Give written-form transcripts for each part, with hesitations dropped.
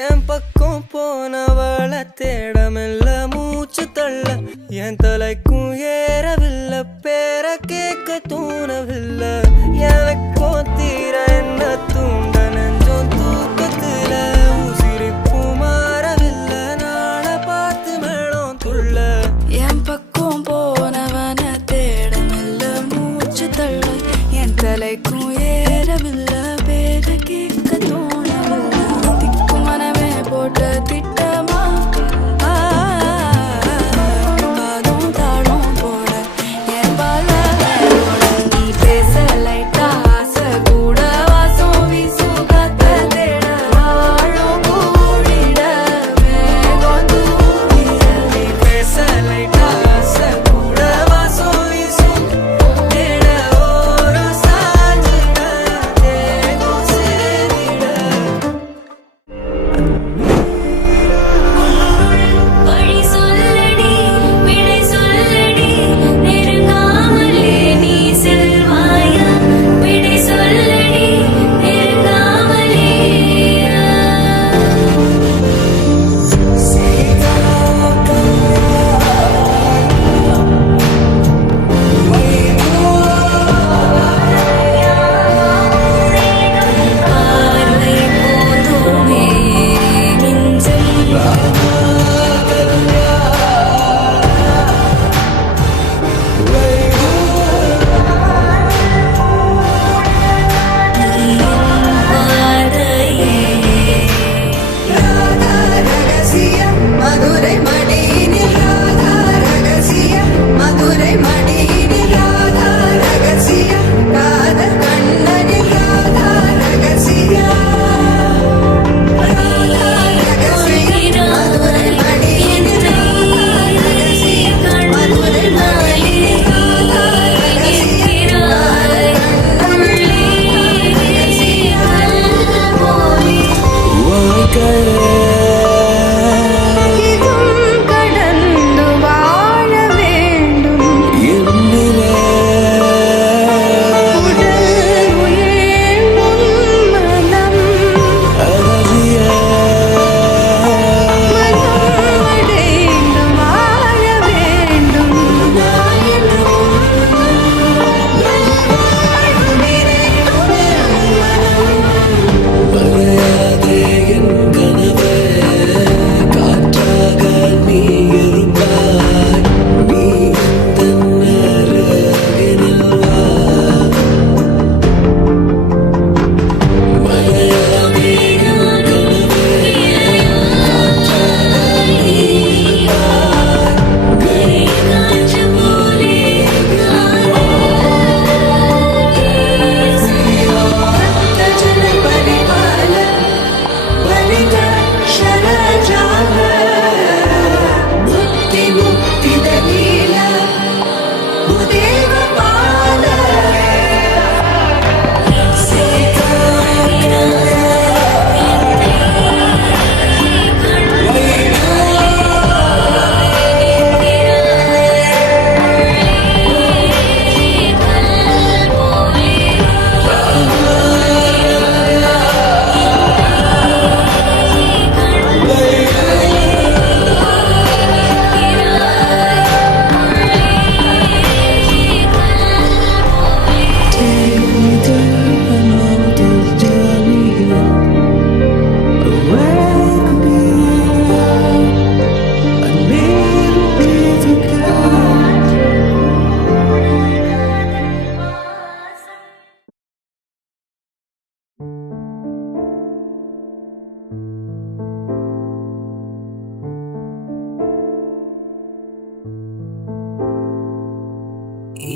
என் பக்கம் போனவள தேடமில்ல மூச்சு தள்ள என் தலைக்கும் ஏறவில்லை பேர கேட்க தூணவில்லை எனக்கோ தீர என்ன தூண்ட நெஞ்சோம் தூக்கத்துல உசிரிப்பு மாறவில்லை நாளை பார்த்து மேளம் துள்ள என் பக்கம் போனவன தேடமில்ல மூச்சு தள்ள என் தலைக்கும் ஏறவில்லை பேர கேட்க தோணவில்லை திக்கு மனமே போட்ட திட்டமா பாதம் தாழும்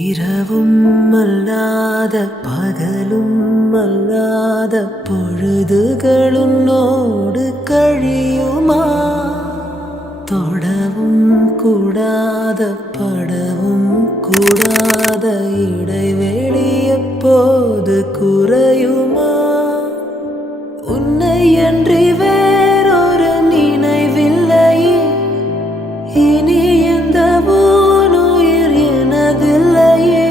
இரவும் அல்லாத பகலும் அல்லாத பொழுதுகளுன்னோடு கழியுமா? தொடவும் கூடாத படவும் கூடாத இடைவெளி எப்போது குறையுமா? உன்னை அன்றி வேறொரு நினைவில்லையே, இனி எந்த உயிர் எனதில்லையே,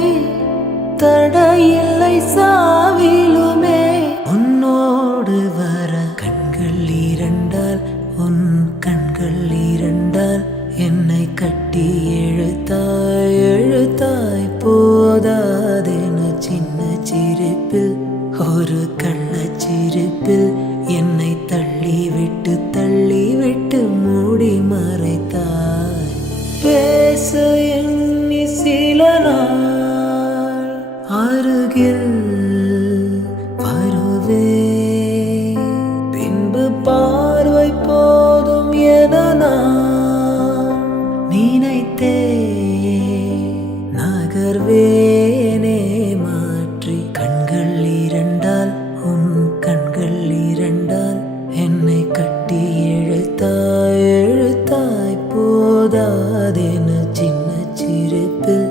தடையில்லை சாவிலுமே. உன்னோடு வர கண்கள் இரண்டால், உன் கண்கள் இரண்டால் என்னை கட்டி எழுத்தாய் எழுத்தாய் போதாதென சின்ன சிரிப்பில், ஒரு கள்ளச்சிரிப்பில் என்னை தள்ளிவிட்டு மூடி மறைத்தாய். பேச எண்ணி சில நாள் அருகில் வருவே, பின்பு பார்வை போதும் என நான் நினைத்தே நகர்வேனே மாற்றி. கண்கள் இரண்டால், உன் கண்கள் இரண்டால் என்னை கட்டி எழுத்தாய் எழுத்தாய் போதாதென சின்ன சிரிப்பில்